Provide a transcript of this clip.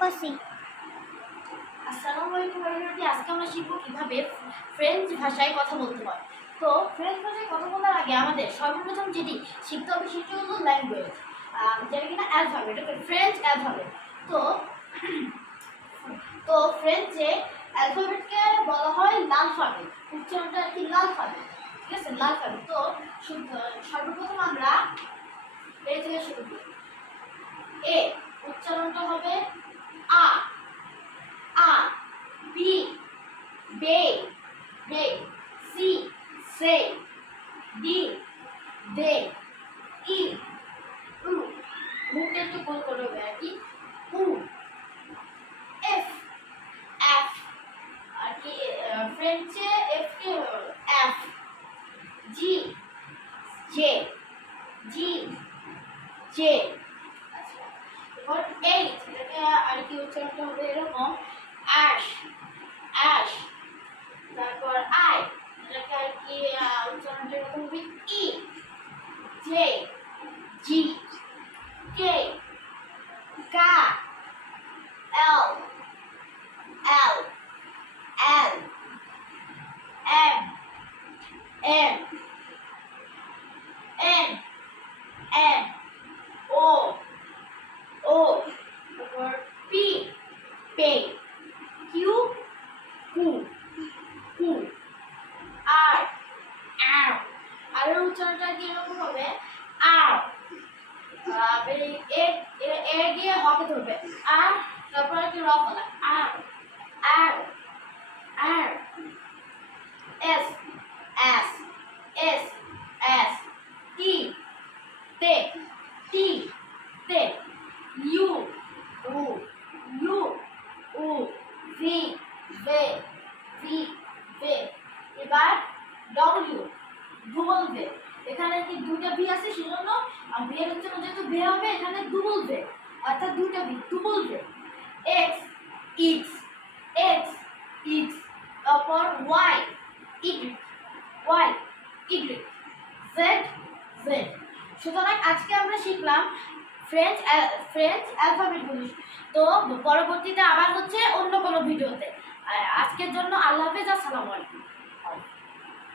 কসি। আসসালামু আলাইকুম এভরিবডি। আজকে আমরা শিখব কিভাবে ফ্রেঞ্চ ভাষায় কথা বলতে হয়। তো ফ্রেঞ্চ ভাষায় কথা বলার আগে আমাদের সর্বপ্রথম যেটি শিখতে হবে সেটি হলো ল্যাঙ্গুয়েজ, যেটা কিনা অ্যালফাবেট। ওকে, ফ্রেঞ্চ অ্যালফাবেট। তো তো ফ্রেঞ্চে অ্যালফাবেটকে বলা হয় লালফাবেট। উচ্চারণটা আর কি লালফাবেট, ঠিক আছে, লালফাবেট। তো সর্বপ্রথম আমরা এ থেকে শুরু করি। এ উচ্চারণটা হবে আ আ, বি বে বে, সি সে, ডি দে, ই উ, মুখটা একটু গোল করে হবে আর কি, উ, এফ এফ আর কি, ফ্রেঞ্চে এফ কে এফ, জি জে জি জে। আচ্ছা, এবার এইচ, এটাকে আর কি উচ্চারণটা হবে এরকম অ্যাশ অ্যাশ। তারপর আই, এটাকে আর কি উচ্চারণটা এরকম হবে ই, জে জি কে, কা, এল এল এল, এম এম এন এন, ও ও, তারপর পি পে, কিউ কু কু, আর আর, আর উচ্চারণটা কি এরকম হবে আর। এ এ গিয়ে হকে ধরবে আর, তারপর কি র ফলা আর R R, S S S S, T তে টি তে, ইউ উ ইউ উ, ভি ভে ভি ভে। এবার ডব্লিউ, ডবল ভে। এখানে কি দুইটা ভি আছে সেজন্য ভি এর উচ্চারণ যেহেতু ভে হবে, এখানে ডবল ভে, অর্থাৎ দুইটা ভি, ডবল ভে। এক্স ইক্স এক্স ইক্স, তারপর ওয়াই ইগ্রেক ওয়াই ইগ্রেক, জেড জেড। সুতরাং আজকে আমরা শিখলাম ফ্রেঞ্চ অ্যালফাবেটগুলি। তো পরবর্তীতে আবার হচ্ছে অন্য কোনো ভিডিওতে। আজকের জন্য আল্লাহ হাফেজ, আসসালামু আলাইকুম।